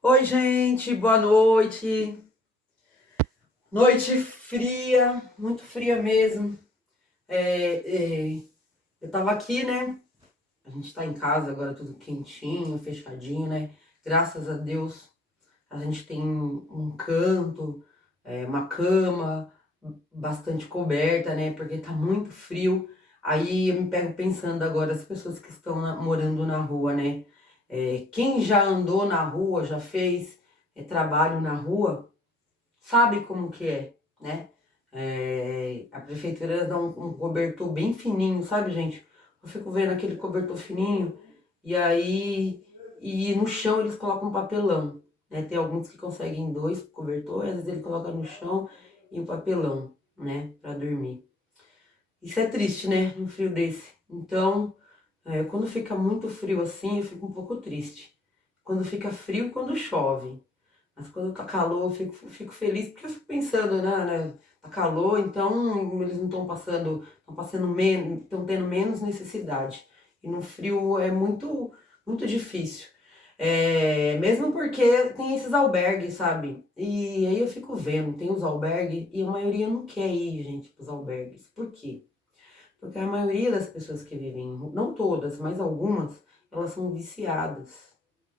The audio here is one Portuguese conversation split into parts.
Oi, gente, boa noite. Noite fria, muito fria mesmo. Eu tava aqui, né? A gente tá em casa agora, tudo quentinho, fechadinho, né? Graças a Deus, a gente tem um canto, uma cama, bastante coberta, né? Porque tá muito frio. Aí eu me pego pensando agora, as pessoas que estão morando na rua, né? Quem já andou na rua, já fez trabalho na rua, sabe como que é, né? A prefeitura dá um cobertor bem fininho, sabe, gente? Eu fico vendo aquele cobertor fininho e aí e no chão eles colocam papelão, né? Tem alguns que conseguem dois cobertores, às vezes ele coloca no chão e um papelão, né, para dormir. Isso é triste, né, um frio desse. Então, quando fica muito frio assim, eu fico um pouco triste. Quando fica frio, quando chove. Mas quando tá calor, eu fico feliz, porque eu fico pensando, né, tá calor, então eles não estão passando menos, estão tendo menos necessidade. E no frio é muito, muito difícil. Mesmo porque tem esses albergues, sabe? E aí eu fico vendo, tem os albergues e a maioria não quer ir, gente, pros albergues. Por quê? Porque a maioria das pessoas que vivem, não todas, mas algumas, elas são viciadas,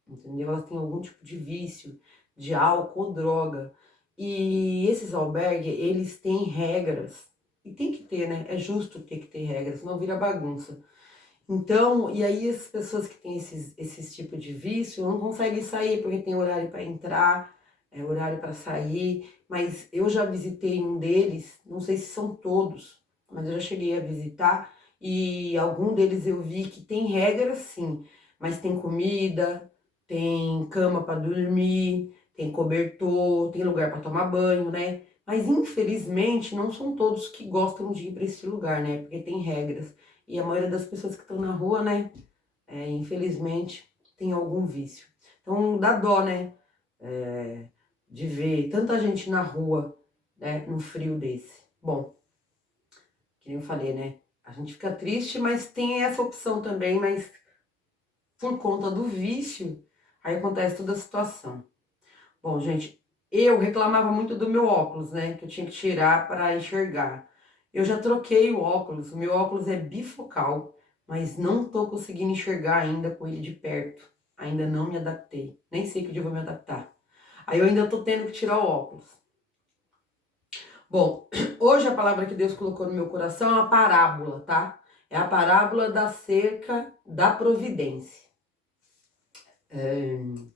entendeu? Elas têm algum tipo de vício, de álcool ou droga. E esses albergues, eles têm regras. E tem que ter, né? É justo ter que ter regras, senão vira bagunça. Então, e aí as pessoas que têm esses tipos de vício não conseguem sair, porque tem horário para entrar, horário para sair. Mas eu já visitei um deles, não sei se são todos, mas eu já cheguei a visitar, e algum deles eu vi que tem regras sim, mas tem comida, tem cama para dormir, tem cobertor, tem lugar para tomar banho, né? Mas infelizmente não são todos que gostam de ir para esse lugar, né? Porque tem regras. E a maioria das pessoas que estão na rua, né, infelizmente, tem algum vício. Então dá dó, né, de ver tanta gente na rua, né, num frio desse. Bom, que nem eu falei, né, a gente fica triste, mas tem essa opção também, mas por conta do vício, aí acontece toda a situação. Bom, gente, eu reclamava muito do meu óculos, né, que eu tinha que tirar para enxergar. Eu já troquei o óculos, o meu óculos é bifocal, mas não tô conseguindo enxergar ainda com ele de perto. Ainda não me adaptei, nem sei que dia eu vou me adaptar. Aí eu ainda tô tendo que tirar o óculos. Bom, hoje a palavra que Deus colocou no meu coração é uma parábola, tá? É a parábola da cerca da providência.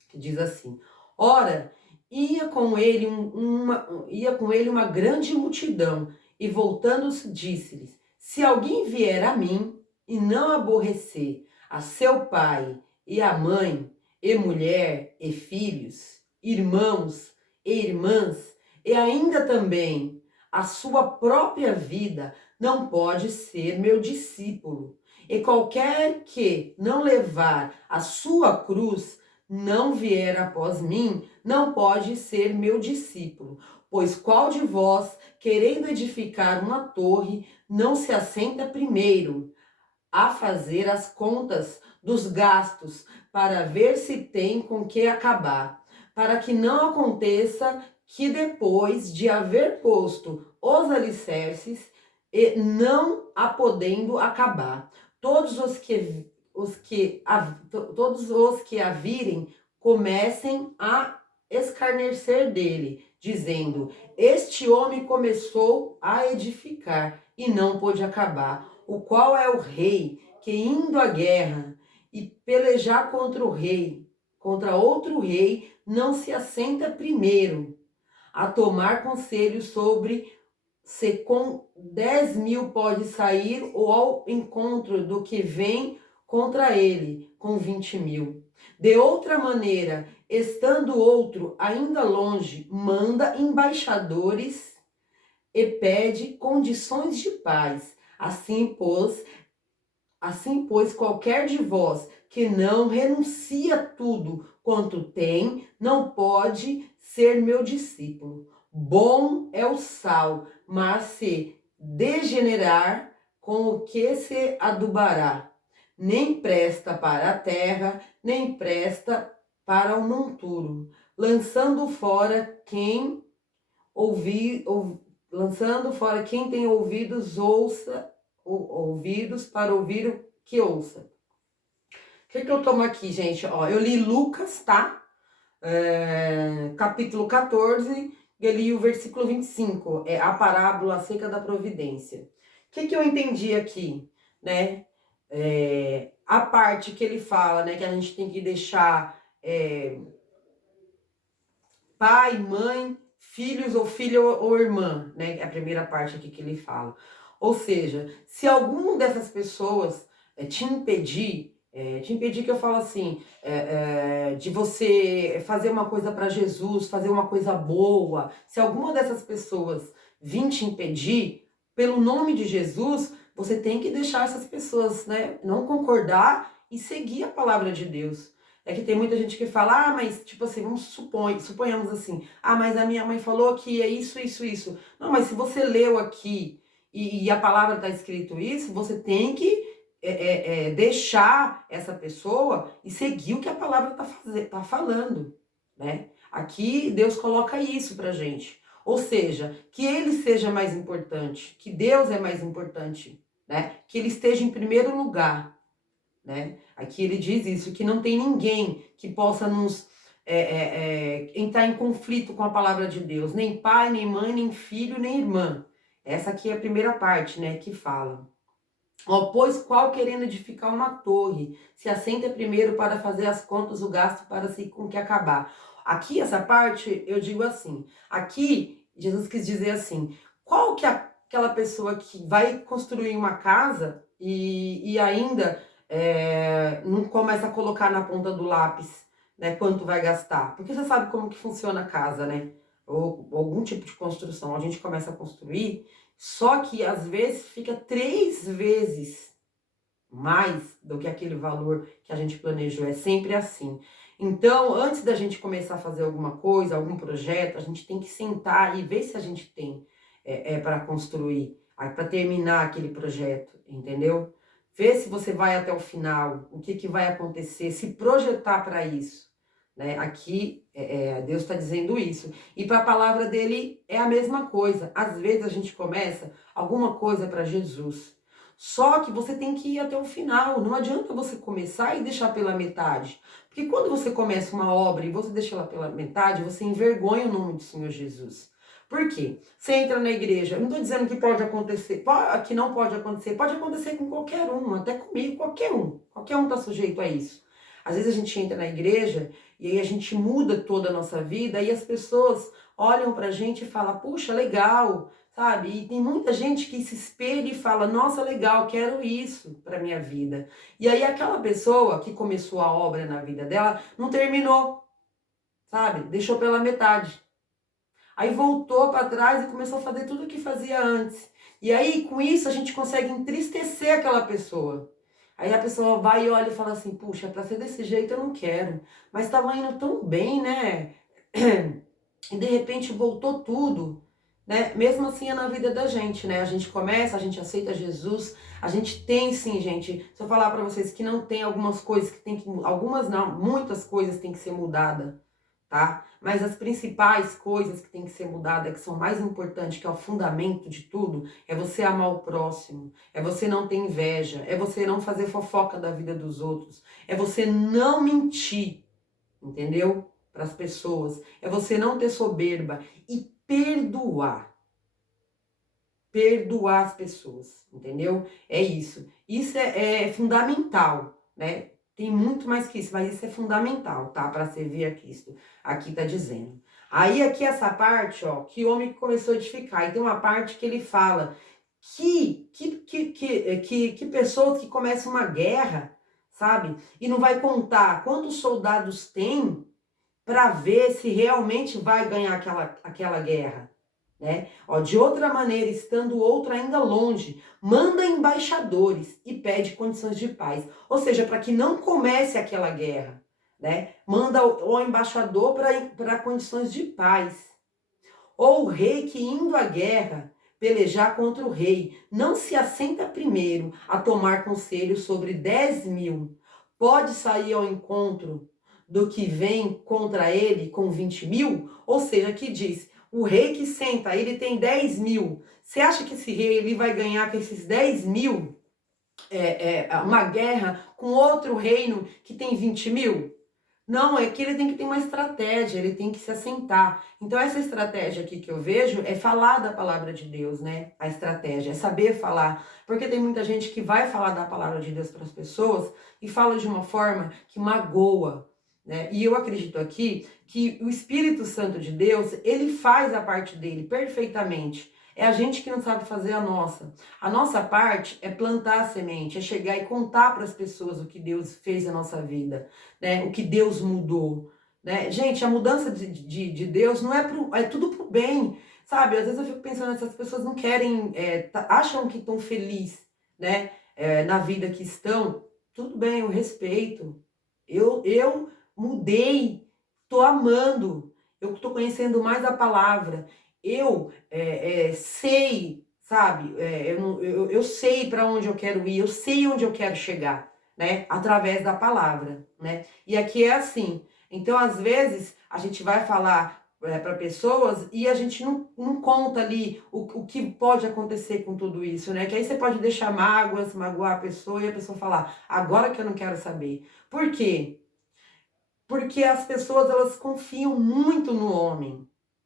Que diz assim: ora, ia com ele uma grande multidão, e voltando-se disse-lhes: se alguém vier a mim e não aborrecer a seu pai e a mãe, e mulher e filhos, irmãos e irmãs, e ainda também a sua própria vida, não pode ser meu discípulo. E qualquer que não levar a sua cruz, não vier após mim, não pode ser meu discípulo. Pois qual de vós, querendo edificar uma torre, não se assenta primeiro a fazer as contas dos gastos, para ver se tem com que acabar, para que não aconteça que depois de haver posto os alicerces, e não a podendo acabar, todos os que a virem comecem a escarnecer dele, dizendo: este homem começou a edificar e não pôde acabar. O qual é o rei que, indo à guerra e pelejar contra outro rei, não se assenta primeiro a tomar conselho sobre se com 10.000 pode sair, ou ao encontro do que vem contra ele com 20.000. De outra maneira, estando outro ainda longe, manda embaixadores e pede condições de paz. Assim, pois, qualquer de vós que não renuncia tudo quanto tem, não pode ser meu discípulo. Bom é o sal, mas se degenerar, com o que se adubará? Nem presta para a terra, nem presta para o monturo, lançando fora quem lançando fora quem tem ouvidos, ouvidos para ouvir o que ouça. O que eu tomo aqui, gente? Ó, eu li Lucas, tá? Capítulo 14, e eu li o versículo 25, é a parábola seca da providência. O que eu entendi aqui, né? A parte que ele fala, né, que a gente tem que deixar pai, mãe, filhos ou filho ou irmã, né? É a primeira parte aqui que ele fala. Ou seja, se alguma dessas pessoas te impedir que eu falo assim, de você fazer uma coisa para Jesus, fazer uma coisa boa, se alguma dessas pessoas vir te impedir, pelo nome de Jesus, você tem que deixar essas pessoas, né, não concordar e seguir a palavra de Deus. É que tem muita gente que fala, mas tipo assim, suponhamos assim, mas a minha mãe falou que é isso, isso, isso. Não, mas se você leu aqui e a palavra está escrito isso, você tem que deixar essa pessoa e seguir o que a palavra tá falando, né? Aqui Deus coloca isso pra gente. Ou seja, que ele seja mais importante, que Deus é mais importante, né? Que ele esteja em primeiro lugar, né? Aqui ele diz isso, que não tem ninguém que possa nos entrar em conflito com a palavra de Deus, nem pai, nem mãe, nem filho, nem irmã. Essa aqui é a primeira parte, né, que fala. Ó, pois qual querendo edificar uma torre, se assenta primeiro para fazer as contas, o gasto para se com que acabar. Aqui, essa parte, eu digo assim, aqui, Jesus quis dizer assim, qual que é aquela pessoa que vai construir uma casa e ainda não começa a colocar na ponta do lápis, né, quanto vai gastar? Porque você sabe como que funciona a casa, né? Ou algum tipo de construção. A gente começa a construir, só que às vezes fica 3 vezes mais do que aquele valor que a gente planejou. É sempre assim. Então, antes da gente começar a fazer alguma coisa, algum projeto, a gente tem que sentar e ver se a gente tem para construir, para terminar aquele projeto, entendeu? Ver se você vai até o final, o que vai acontecer, se projetar para isso. Né? Aqui, Deus está dizendo isso. E para a palavra dele é a mesma coisa. Às vezes a gente começa alguma coisa para Jesus. Só que você tem que ir até o final. Não adianta você começar e deixar pela metade. Porque quando você começa uma obra e você deixa ela pela metade, você envergonha o nome do Senhor Jesus. Por quê? Você entra na igreja, eu não estou dizendo que pode acontecer, que não pode acontecer com qualquer um, até comigo, qualquer um. Qualquer um está sujeito a isso. Às vezes a gente entra na igreja e aí a gente muda toda a nossa vida e as pessoas olham pra gente e falam, puxa, legal, sabe? E tem muita gente que se espelha e fala, nossa, legal, quero isso pra minha vida. E aí aquela pessoa que começou a obra na vida dela não terminou, sabe? Deixou pela metade. Aí voltou para trás e começou a fazer tudo o que fazia antes. E aí, com isso, a gente consegue entristecer aquela pessoa. Aí a pessoa vai e olha e fala assim, puxa, para ser desse jeito eu não quero. Mas estava indo tão bem, né? E de repente voltou tudo, né? Mesmo assim é na vida da gente, né? A gente começa, a gente aceita Jesus, a gente tem sim, gente. Se eu falar para vocês que não tem algumas coisas que tem que, algumas não, muitas coisas tem que ser mudada, tá? Mas as principais coisas que tem que ser mudada, que são mais importantes, que é o fundamento de tudo, é você amar o próximo, é você não ter inveja, é você não fazer fofoca da vida dos outros, é você não mentir, entendeu? Para as pessoas, é você não ter soberba e perdoar. Perdoar as pessoas, entendeu? É isso. Isso é fundamental, né? Tem muito mais que isso, mas isso é fundamental, tá? Para servir a Cristo. Aqui tá dizendo. Aí aqui essa parte, ó, que o homem começou a edificar. E tem uma parte que ele fala que pessoas que começam uma guerra, sabe? E não vai contar quantos soldados tem para ver se realmente vai ganhar aquela guerra. Né? Ó, de outra maneira, estando outro ainda longe, manda embaixadores e pede condições de paz. Ou seja, para que não comece aquela guerra. Né? Manda o embaixador para condições de paz. Ou o rei que indo à guerra pelejar contra o rei, não se assenta primeiro a tomar conselho sobre 10.000. Pode sair ao encontro do que vem contra ele com 20 mil? Ou seja, aqui diz, o rei que senta, ele tem 10 mil. Você acha que esse rei ele vai ganhar com esses 10 mil uma guerra com outro reino que tem 20 mil? Não, é que ele tem que ter uma estratégia, ele tem que se assentar. Então, essa estratégia aqui que eu vejo é falar da palavra de Deus, né? A estratégia é saber falar. Porque tem muita gente que vai falar da palavra de Deus para as pessoas e fala de uma forma que magoa, né? E eu acredito aqui que o Espírito Santo de Deus, ele faz a parte dele perfeitamente. É a gente que não sabe fazer a nossa. A nossa parte é plantar a semente, é chegar e contar para as pessoas o que Deus fez na nossa vida, né? O que Deus mudou, né? Gente, a mudança de Deus não é tudo pro bem, sabe? Às vezes eu fico pensando, essas pessoas não querem, acham que estão felizes, né? Na vida que estão. Tudo bem, eu respeito. Eu mudei, tô amando, eu tô conhecendo mais a palavra. Eu sei, sabe? Eu sei para onde eu quero ir, eu sei onde eu quero chegar, né? Através da palavra, né? E aqui é assim. Então, às vezes, a gente vai falar para pessoas e a gente não conta ali o que pode acontecer com tudo isso, né? Que aí você pode deixar mágoas, magoar a pessoa e a pessoa falar, agora que eu não quero saber. Por quê? Porque as pessoas, elas confiam muito no homem.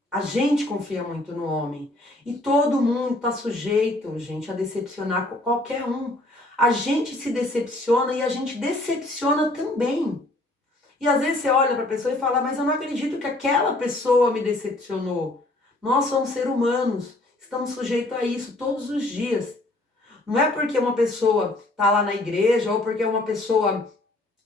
A gente confia muito no homem. E todo mundo está sujeito, gente, a decepcionar qualquer um. A gente se decepciona e a gente decepciona também. E às vezes você olha para a pessoa e fala, mas eu não acredito que aquela pessoa me decepcionou. Nós somos seres humanos, estamos sujeitos a isso todos os dias. Não é porque uma pessoa está lá na igreja ou porque uma pessoa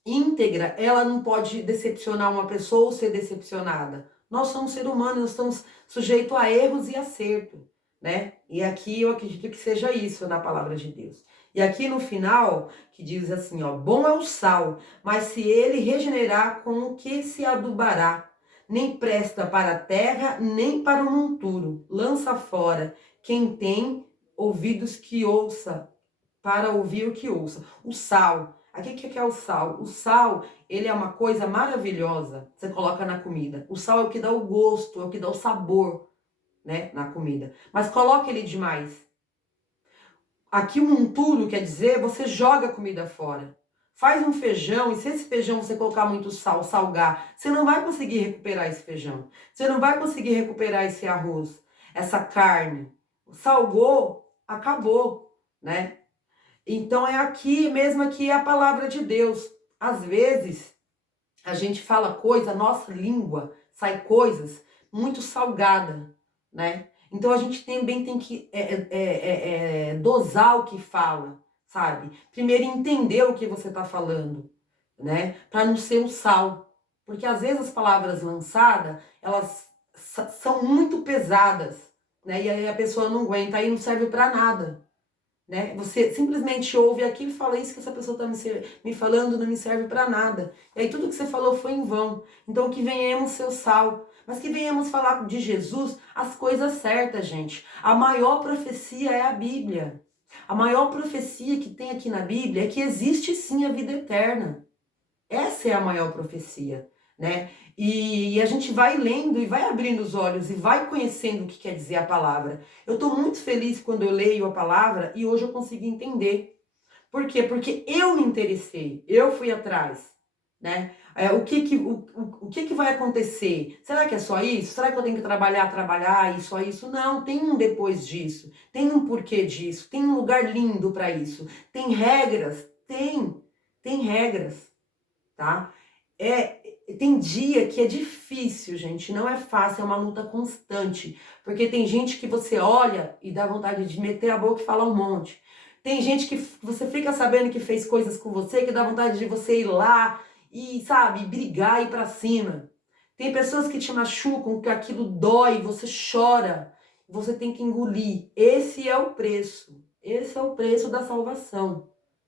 íntegra, ela não pode decepcionar uma pessoa ou ser decepcionada. Nós somos seres humanos, nós estamos sujeitos a erros e acerto, né? E aqui eu acredito que seja isso na palavra de Deus. E aqui no final, que diz assim, ó, bom é o sal, mas se ele regenerar, com o que se adubará? Nem presta para a terra, nem para o monturo. Lança fora. Quem tem ouvidos que ouça, para ouvir o que ouça. O sal. Aqui o que é o sal? O sal, ele é uma coisa maravilhosa. Você coloca na comida. O sal é o que dá o gosto, é o que dá o sabor, né, na comida. Mas coloca ele demais. Aqui o monturo quer dizer, você joga a comida fora. Faz um feijão, e se esse feijão você colocar muito sal, salgar, você não vai conseguir recuperar esse feijão. Você não vai conseguir recuperar esse arroz, essa carne. Salgou, acabou, né? Então é aqui mesmo, aqui é a palavra de Deus. Às vezes a gente fala coisa, nossa língua sai coisas muito salgada, né? Então a gente também tem que dosar o que fala, sabe? Primeiro entender o que você está falando, né? Para não ser um sal. Porque às vezes as palavras lançadas, elas são muito pesadas, né? E aí a pessoa não aguenta, aí não serve para nada. Né? Você simplesmente ouve aquilo e fala, isso que essa pessoa está me falando não me serve para nada. E aí tudo que você falou foi em vão. Então que venhamos ser o sal, mas que venhamos falar de Jesus as coisas certas, gente. A maior profecia é a Bíblia. A maior profecia que tem aqui na Bíblia é que existe sim a vida eterna. Essa é a maior profecia, né? E a gente vai lendo e vai abrindo os olhos e vai conhecendo o que quer dizer a palavra. Eu estou muito feliz quando eu leio a palavra e hoje eu consegui entender. Por quê? Porque eu me interessei, eu fui atrás, né? O que que vai acontecer? Será que é só isso? Será que eu tenho que trabalhar e só isso? Não, tem um depois disso, tem um porquê disso, tem um lugar lindo para isso, tem regras, tem regras, tá? Tem dia que é difícil, gente, não é fácil, é uma luta constante, porque tem gente que você olha e dá vontade de meter a boca e falar um monte. Tem gente que você fica sabendo que fez coisas com você, que dá vontade de você ir lá e, sabe, brigar e ir pra cima. Tem pessoas que te machucam, que aquilo dói, você chora, você tem que engolir. Esse é o preço da salvação,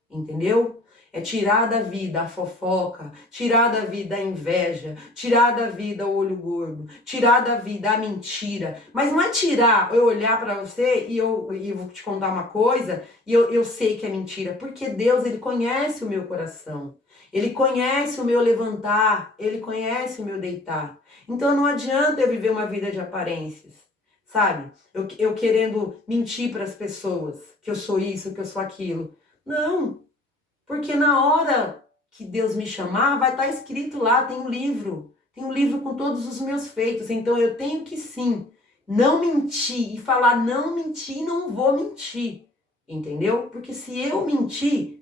entendeu? É tirar da vida a fofoca, tirar da vida a inveja, tirar da vida o olho gordo, tirar da vida a mentira. Mas não é tirar, eu olhar para você e eu vou te contar uma coisa e eu sei que é mentira. Porque Deus, Ele conhece o meu coração. Ele conhece o meu levantar, ele conhece o meu deitar. Então não adianta eu viver uma vida de aparências, sabe? Eu querendo mentir para as pessoas que eu sou isso, que eu sou aquilo. Não, porque na hora que Deus me chamar, vai estar escrito lá, tem um livro com todos os meus feitos. Então eu tenho que sim, não mentir e falar não mentir, não vou mentir, entendeu? Porque se eu mentir,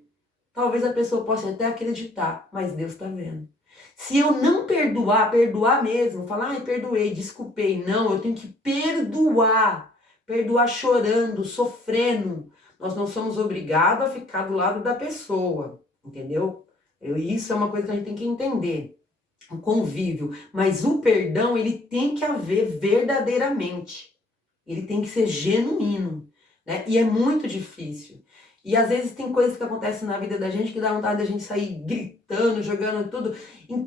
talvez a pessoa possa até acreditar, mas Deus está vendo. Se eu não perdoar, perdoar mesmo, falar, ai, perdoei, desculpei, não, eu tenho que perdoar, perdoar chorando, sofrendo. Nós não somos obrigados a ficar do lado da pessoa, entendeu? Isso é uma coisa que a gente tem que entender, o convívio. Mas o perdão, ele tem que haver verdadeiramente, ele tem que ser genuíno, né? E é muito difícil. E às vezes tem coisas que acontecem na vida da gente que dá vontade da gente sair gritando, jogando tudo.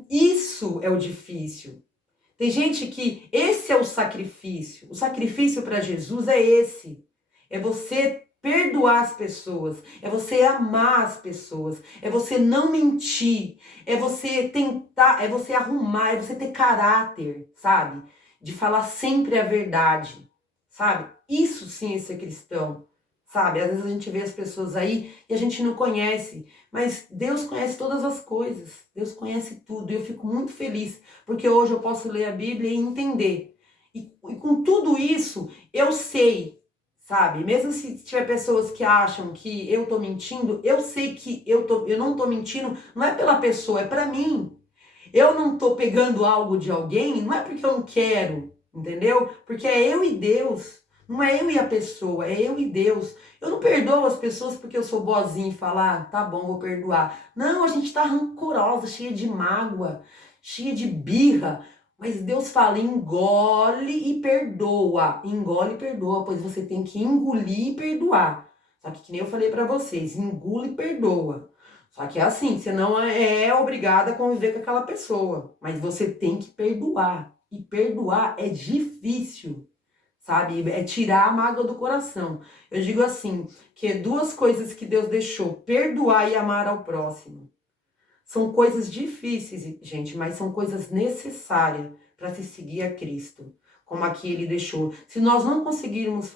Isso é o difícil. Tem gente que esse é o sacrifício. O sacrifício para Jesus é esse. É você perdoar as pessoas, é você amar as pessoas, é você não mentir, é você tentar, é você arrumar, é você ter caráter, sabe? De falar sempre a verdade, sabe? Isso sim é ser cristão, sabe? Às vezes a gente vê as pessoas aí e a gente não conhece, mas Deus conhece todas as coisas, Deus conhece tudo, e eu fico muito feliz, porque hoje eu posso ler a Bíblia e entender. E com tudo isso, eu sei, sabe? Mesmo se tiver pessoas que acham que eu tô mentindo, eu sei que eu não tô mentindo, não é pela pessoa, é pra mim. Eu não tô pegando algo de alguém, não é porque eu não quero, entendeu? Porque é eu e Deus. Não é eu e a pessoa, é eu e Deus. Eu não perdoo as pessoas porque eu sou boazinha e falar, ah, tá bom, vou perdoar. Não, a gente tá rancorosa, cheia de mágoa, cheia de birra. Mas Deus fala, engole e perdoa. Engole e perdoa, pois você tem que engolir e perdoar. Só que nem eu falei pra vocês, engula e perdoa. Só que é assim, você não é obrigada a conviver com aquela pessoa. Mas você tem que perdoar. E perdoar é difícil, sabe? É tirar a mágoa do coração. Eu digo assim, que duas coisas que Deus deixou, perdoar e amar ao próximo. São coisas difíceis, gente, mas são coisas necessárias para se seguir a Cristo. Como aqui ele deixou. Se nós não conseguirmos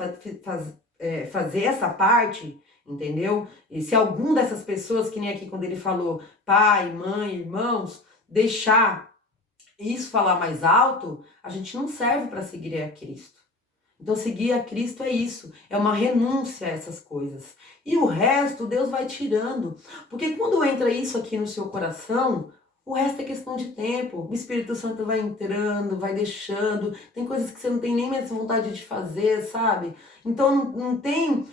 fazer essa parte, entendeu? E se algum dessas pessoas, que nem aqui quando ele falou, pai, mãe, irmãos, deixar isso falar mais alto, a gente não serve para seguir a Cristo. Então, seguir a Cristo é isso, é uma renúncia a essas coisas. E o resto, Deus vai tirando. Porque quando entra isso aqui no seu coração, o resto é questão de tempo. O Espírito Santo vai entrando, vai deixando. Tem coisas que você não tem nem mais vontade de fazer, sabe? Então, não tem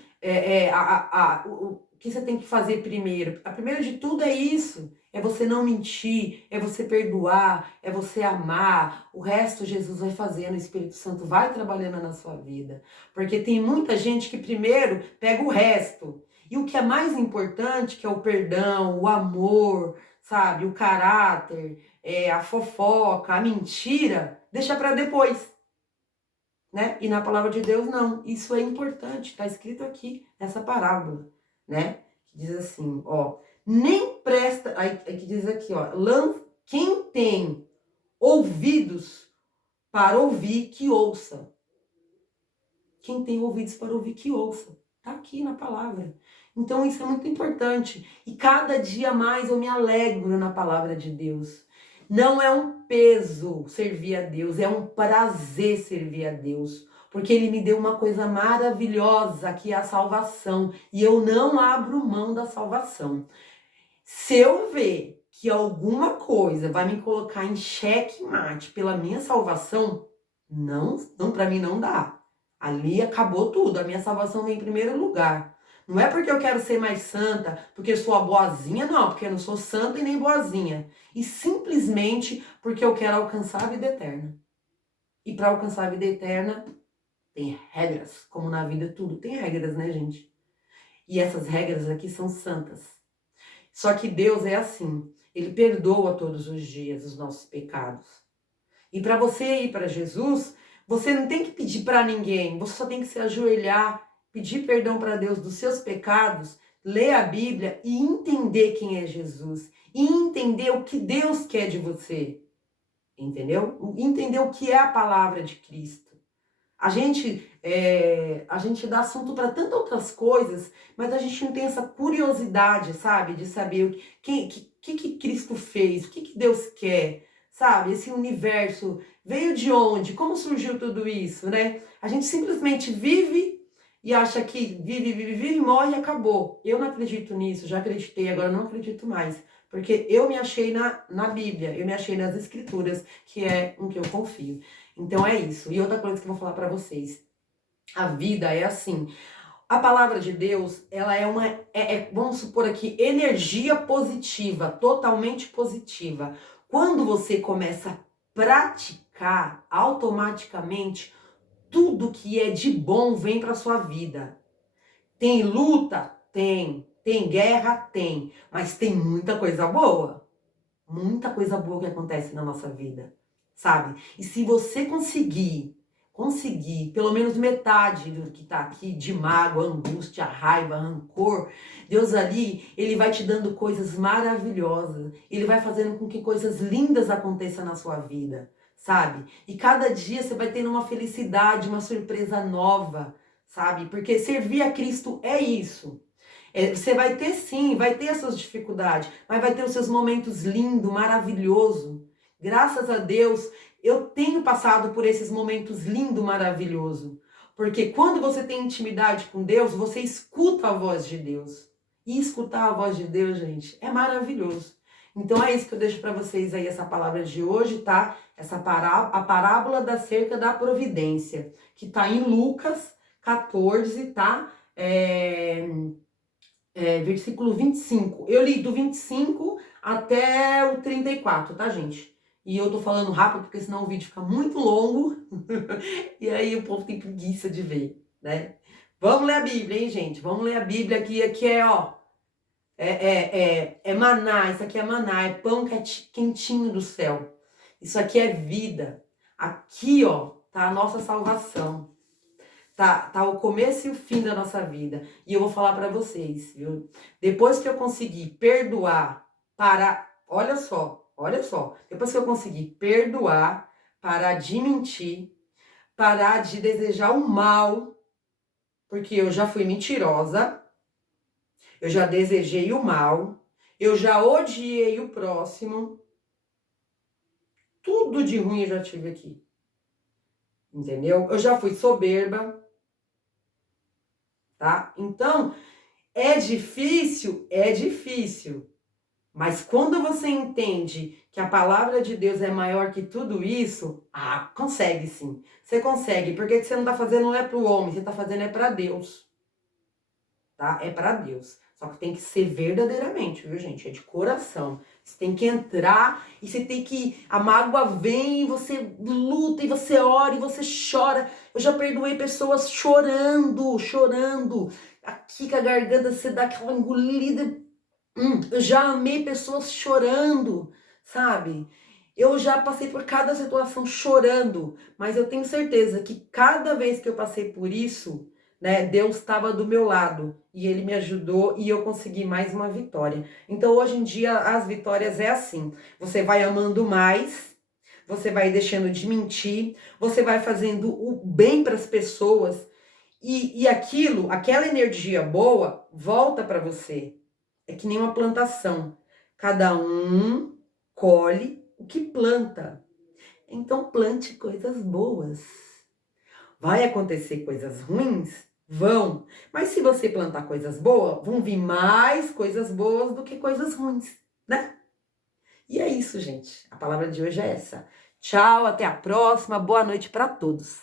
o que você tem que fazer primeiro. A primeira de tudo é isso. É você não mentir, é você perdoar, é você amar. O resto Jesus vai fazendo, o Espírito Santo vai trabalhando na sua vida. Porque tem muita gente que primeiro pega o resto. E o que é mais importante, que é o perdão, o amor, sabe? O caráter, a fofoca, a mentira, deixa para depois, né? E na palavra de Deus, não. Isso é importante, está escrito aqui nessa parábola, né? Que diz assim, ó, nem presta, aí que diz aqui, ó, quem tem ouvidos para ouvir, que ouça. Quem tem ouvidos para ouvir, que ouça. Tá aqui na palavra. Então isso é muito importante. E cada dia mais eu me alegro na palavra de Deus. Não é um peso servir a Deus, é um prazer servir a Deus. Porque Ele me deu uma coisa maravilhosa, que é a salvação. E eu não abro mão da salvação. Se eu ver que alguma coisa vai me colocar em xeque-mate pela minha salvação, não para mim não dá. Ali acabou tudo, a minha salvação vem em primeiro lugar. Não é porque eu quero ser mais santa, porque eu sou a boazinha, não, porque eu não sou santa e nem boazinha. E simplesmente porque eu quero alcançar a vida eterna. E para alcançar a vida eterna, tem regras, como na vida tudo tem regras, né, gente? E essas regras aqui são santas. Só que Deus é assim, Ele perdoa todos os dias os nossos pecados. E para você ir para Jesus, você não tem que pedir para ninguém, você só tem que se ajoelhar, pedir perdão para Deus dos seus pecados, ler a Bíblia e entender quem é Jesus. E entender o que Deus quer de você. Entendeu? Entender o que é a palavra de Cristo. A gente dá assunto para tantas outras coisas, mas a gente não tem essa curiosidade, sabe? De saber o que Cristo fez, o que Deus quer, sabe? Esse universo veio de onde? Como surgiu tudo isso, né? A gente simplesmente vive e acha que vive, morre e acabou. Eu não acredito nisso, já acreditei, agora não acredito mais. Porque eu me achei na Bíblia, eu me achei nas Escrituras, que é um que eu confio. Então é isso. E outra coisa que eu vou falar para vocês. A vida é assim. A palavra de Deus, ela é vamos supor aqui, energia positiva, totalmente positiva. Quando você começa a praticar, automaticamente, tudo que é de bom vem para sua vida. Tem luta? Tem. Tem guerra? Tem. Mas tem muita coisa boa. Muita coisa boa que acontece na nossa vida, sabe? E se você conseguir pelo menos metade do que tá aqui, de mágoa, angústia, raiva, rancor, Deus ali, ele vai te dando coisas maravilhosas, ele vai fazendo com que coisas lindas aconteçam na sua vida, sabe? E cada dia você vai tendo uma felicidade, uma surpresa nova, sabe? Porque servir a Cristo é isso. Você vai ter sim, vai ter as suas dificuldades, mas vai ter os seus momentos lindos, maravilhosos. Graças a Deus, eu tenho passado por esses momentos lindos, maravilhosos. Porque quando você tem intimidade com Deus, você escuta a voz de Deus. E escutar a voz de Deus, gente, é maravilhoso. Então é isso que eu deixo para vocês aí, essa palavra de hoje, tá? A parábola da cerca da providência, que tá em Lucas 14, tá? Versículo 25. Eu li do 25 até o 34, tá, gente? E eu tô falando rápido porque senão o vídeo fica muito longo e aí o povo tem preguiça de ver, né? Vamos ler a Bíblia, hein, gente? Vamos ler a Bíblia aqui é, ó, é maná, isso aqui é maná, é pão quentinho do céu. Isso aqui é vida. Aqui, ó, tá a nossa salvação. Tá o começo e o fim da nossa vida. E eu vou falar para vocês, viu? Depois que eu conseguir perdoar, olha só. Depois que eu conseguir perdoar, parar de mentir, parar de desejar o mal, porque eu já fui mentirosa, eu já desejei o mal, eu já odiei o próximo, tudo de ruim eu já tive aqui. Entendeu? Eu já fui soberba. Tá? Então, é difícil, mas quando você entende que a palavra de Deus é maior que tudo isso, consegue sim. Você consegue, porque você não tá fazendo não é pro homem, você tá fazendo é para Deus. Tá? É para Deus. Só que tem que ser verdadeiramente, viu, gente? É de coração. Você tem que entrar e você tem que... A mágoa vem, e você luta, e você ora, e você chora. Eu já perdoei pessoas chorando. Aqui com a garganta você dá aquela engolida. Eu já amei pessoas chorando, sabe? Eu já passei por cada situação chorando. Mas eu tenho certeza que cada vez que eu passei por isso... né? Deus estava do meu lado e ele me ajudou e eu consegui mais uma vitória. Então hoje em dia as vitórias é assim, você vai amando mais, você vai deixando de mentir, você vai fazendo o bem para as pessoas e aquela energia boa volta para você. É que nem uma plantação, cada um colhe o que planta. Então plante coisas boas. Vai acontecer coisas ruins? Vão. Mas se você plantar coisas boas, vão vir mais coisas boas do que coisas ruins, né? E é isso, gente. A palavra de hoje é essa. Tchau, até a próxima. Boa noite para todos.